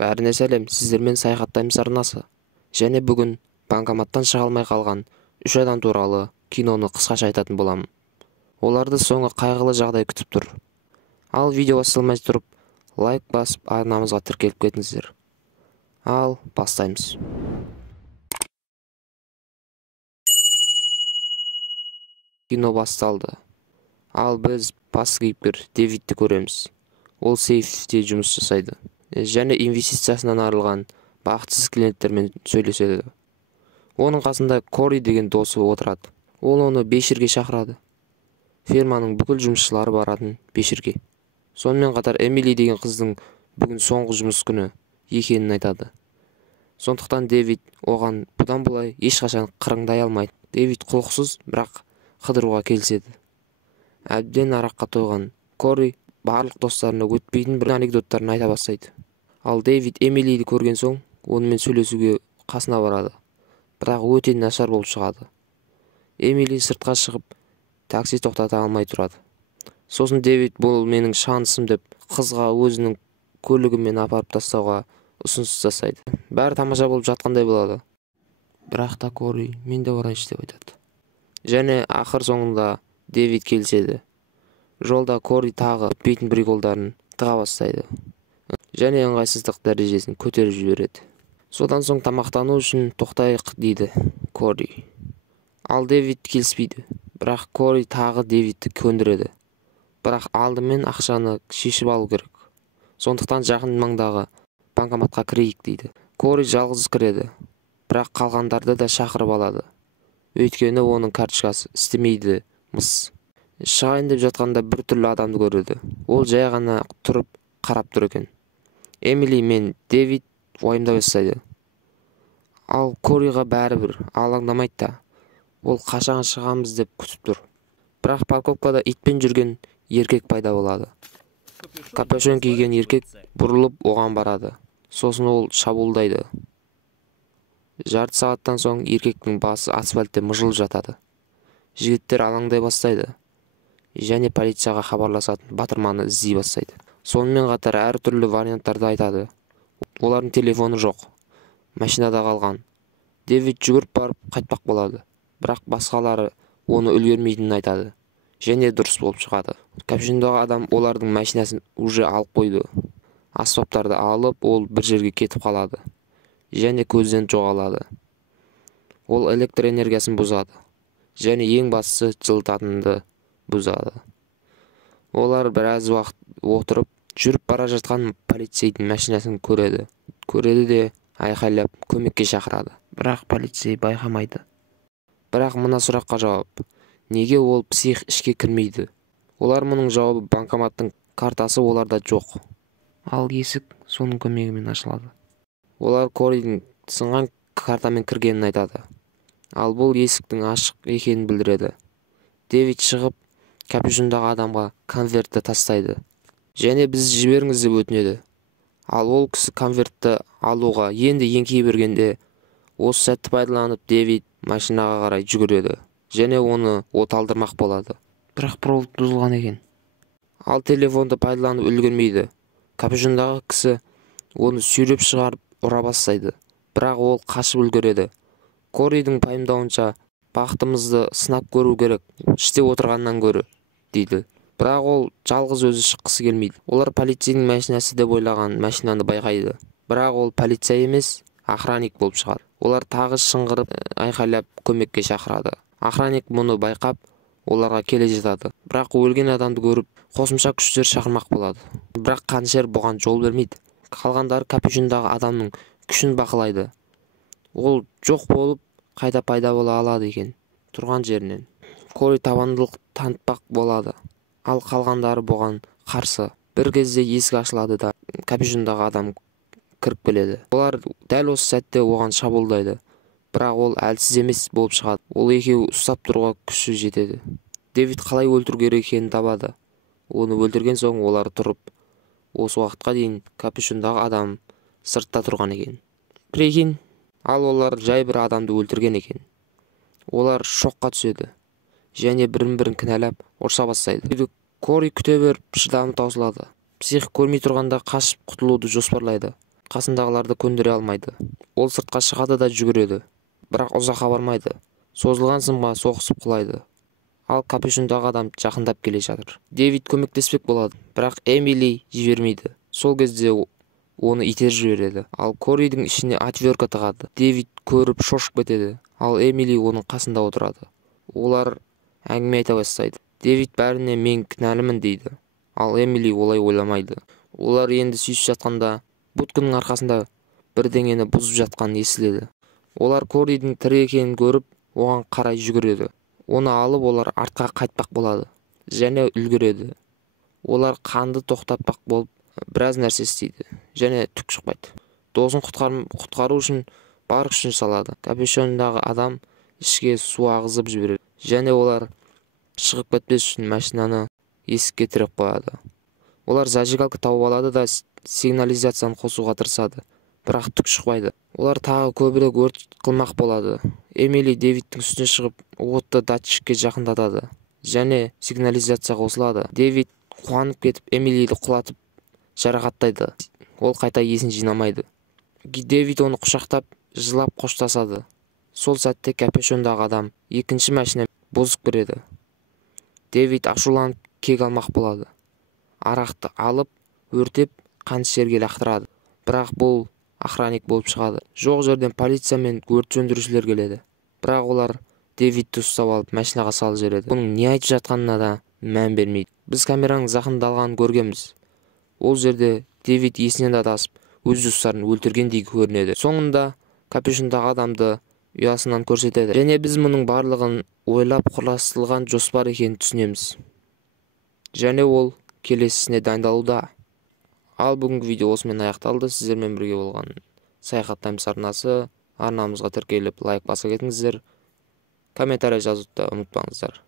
Бәріне сәлем, сіздермен саяхаттаймыз арнасы. Және бүгін банкоматтан шыға алмай қалған 3 адам туралы киноны қысқаша айтатын боламын. Оларды соңы қайғылы жағдай күтіп тұр. Ал видео басталмай тұрып, лайк басып, арнамызға тіркеліп кетіңіздер. Ал бастаймыз. Кино басталды. Ал біз бас кейіпкер Дэвидті көреміз. Ол сейфте жұмыс жасайды. Және инвестициясынан арылған бақытсыз клиенттермен сөйлеседі. Оның қасында Кори деген досы отырады. Ол оны бешерге шақырады. Ферманың бүкіл жұмысшылары баратын бешерге. Сонымен қатар Эмили деген қыздың бүгін соңғы жұмыс күні екенін айтады. Сондықтан Дэвид оған бұдан былай ешқашан қырыңдай алмайды. Дэвид құлықсыз, бірақ қыдыруға келіседі. Әбден араққа тойған Кори барлық достарына өтпейтін бір анекдоттарын айта бастайды. Ал Дэвид Эмилиді көрген соң, онымен сөйлесуге қасына барады. Бірақ өте нашар болып шығады. Эмили сыртқа шығып, такси тоқтата алмай тұрады. Сосын Дэвид бұл менің шанысым деп қызға өзінің көлігімен апарып тастауға ұсыныс жасайды. Бәрі тамаша болып жатқандай болады. Бірақ та Кори мен де барайыншы деп айтады. Және ақыр соңында Дэвид келіседі. Жолда Кори тағы өтпейтін приколдарын тыға бастайды. Және ыңғайсыздық дәрежесін көтеріп жібереді. Содан соң тамақтану үшін тоқтайық дейді Кори. Ал Дэвид келіспейді. Бірақ Кори тағы Дэвидті көндіреді. Бірақ алдымен ақшаны шешіп алу керек. Сондықтан жақын маңдағы банкоматқа кірейік дейді. Кори жалғыз кіреді. Бірақ қалғандарды да шақырып алады. Өйткені оның карточкасы істемейді мыс. Шығайын деп жатқанда бір түрлі адамды көреді. Ол жай ғана тұрып қарап тұр екен. Эмили мен Дэвид уайымдай бастайды. Ал Кориға бәрібір алаңдамайды да. Ол қашан шығамыз деп күтіп тұр. Бірақ парковкада итпен жүрген еркек пайда болады. Капюшон киген еркек бұрылып оған барады. Сосын ол шабуылдайды. Жарты сағаттан соң еркектің басы асфальтте мыжылып жатады. Жігіттер алаңдай бастайды. Және полицияға хабарласатын батырманы іздей бастайды. Сонымен қатар әртүрлі варианттарды айтады. Олардың телефоны жоқ. Машинада қалған. Дэвид жүгіріп барып қайтпақ болады. Бірақ басқалары оны үлгермейтінін айтады. Және дұрыс болып шығады. Капюшондағы адам олардың машинасын уже алып қойды. Аспаптарды алып, ол бір жерге кетіп қалады. Және көзден жоғалады. Ол электр энергиясын бұзады. Және ең бастысы жылытатынды бұзады. Олар біраз уақыт отырып, жүріп бара жатқан полицейдің машинасын көреді. Көреді де айқайлап көмекке шақырады. Бірақ полицей байқамайды. Бірақ мына сұраққа жауап. Неге ол псих ішке кірмейді? Олар мұның жауабы банкоматтың картасы оларда жоқ. Ал есік соның көмегімен ашылады. Олар Коридің сынған картамен кіргенін айтады. Ал бұл есіктің ашық екенін білдіреді. Дэвид шығып, капюшондағы адамға конвертті тастайды. Және біз жіберіңіз деп өтінеді. Ал ол кісі конвертті алуға енді еңкейе бергенде, осы сәтті пайдаланып Дэвид машинаға қарай жүгіреді. Және оны оталдырмақ болады. Бірақ провод бұзылған екен. Ал телефонды пайдаланып үлгермейді. Капюшондағы кісі оны сүйреп шығарып ұра бастайды. Бірақ ол қашып үлгереді. Коридің пайымдауынша бақытымызды сынап көру керек, іште отырғаннан гөрі, дейді. Бірақ ол жалғыз өзі шыққысы келмейді. Олар полицейдің машинасы деп ойлаған машинаны байқайды. Бірақ ол полицей емес, охранник болып шығады. Олар тағы шыңғырып, айқайлап көмекке шақырады. Охранник мұны байқап, оларға келе жатады. Бірақ өлген адамды көріп, қосымша күштер шақырмақ болады. Бірақ қаншер бұған жол бермейді. Қалғандары капюшондағы адамның күшін бақылайды. Ол жоқ болып, қайта пайда бола алады екен, тұрған жерінен. Кори табандылық танытпақ болады. Ал қалғандары бұған қарсы. Бір кезде есік ашылады да капюшондағы адам кіріп келеді. Олар дәл осы сәтте оған шабуылдайды. Бірақ ол әлсіз емес болып шығады. Ол екеуі ұстап тұруға күші жетеді. Дэвид қалай өлтіру керек екенін табады. Оны өлтірген соң олар тұрып, осы уақытқа дейін капюшондағы адам сыртта тұрған екен. Прикинь, ал олар жай бір адамды өлтірген екен. Олар шоққа түседі. Және бірін-бірін кінәлап ұрса бастайды. Кори күте беріп шыдамы таусылады. Псих көрмей тұрғанда қашып құтылуды жоспарлайды. қасындағыларды көндіре алмайды. Ол сыртқа шығады да жүгіреді, бірақ ұзаққа бармайды. Созылған сымға соғысып құлайды. Ал капюшондағы адам жақындап келе жатыр. Дэвид көмектеспек болады, бірақ Эмили жібермейді. Сол кезде оны итеріп жібереді. Ал Коридің ішіне отвертка тығады. Дэвид көріп шошып кетеді, ал Эмили оның қасында отырады. Олар әңгіме айта бастайды. Дэвид бәріне мен кінәлімін дейді, ал Эмили олай ойламайды. Олар енді сүйісіп жатқанда будканың арқасында бірдеңені бұзып жатқанын естіледі. Олар Коридің тірі екенін көріп, оған қарай жүгіреді. Оны алып олар артқа қайтпақ болады және үлгереді. Олар қанды тоқтатпақ болып біраз нәрсе істейді және түк шықпайды. Досын құтқару үшін бар күшін салады. Капюшондағы адам ішке су ағызып жібереді және олар шығып кетпес үшін машинаны есікке тіреп қояды. Олар зажигалка тауып алады да сигнализацияны қосуға тырысады, бірақ түк шықпайды. Олар тағы көбірек өрт қылмақ болады. Эмили Дэвидтің үстіне шығып, отты датчикке жақындатады және сигнализация қосылады. Дэвид қуанып кетіп, Эмилиді құлатып жарақаттайды. Ол қайта есін жинамайды. Дэвид оны құшақтап, жылап қоштасады. Сол сәтте капюшондағы адам екінші машина бұзып кіреді. Дэвид ашуланып кек алмақ болады. Арақты алып, өртеп, қанша жерге лақтырады. Бірақ бұл охранник болып шығады. Жоқ жерден полиция мен өрт сөндірушілер келеді. Бірақ олар Дэвидті ұстап алып машинаға салып жібереді. Бұның не айтып жатқанына да мән бермейді. Біз камераның зақымдалғанын көргенбіз. Ол жерде Дэвид есінен адасып, өз достарын өлтіргендей көрінеді. Соңында капюшондағы адамды ұясынан көрсетеді. Және біз мұның барлығын ойлап құрастырылған жоспар екенін түсінеміз. Және ол келесісіне дайындалуда. Ал бүгінгі видео осымен аяқталды. Сіздермен бірге болған Саяхаттаймыз арнасы. Арнамызға тіркеліп лайк баса кетіңіздер. Комментарий жазуды ұмытпаңыздар.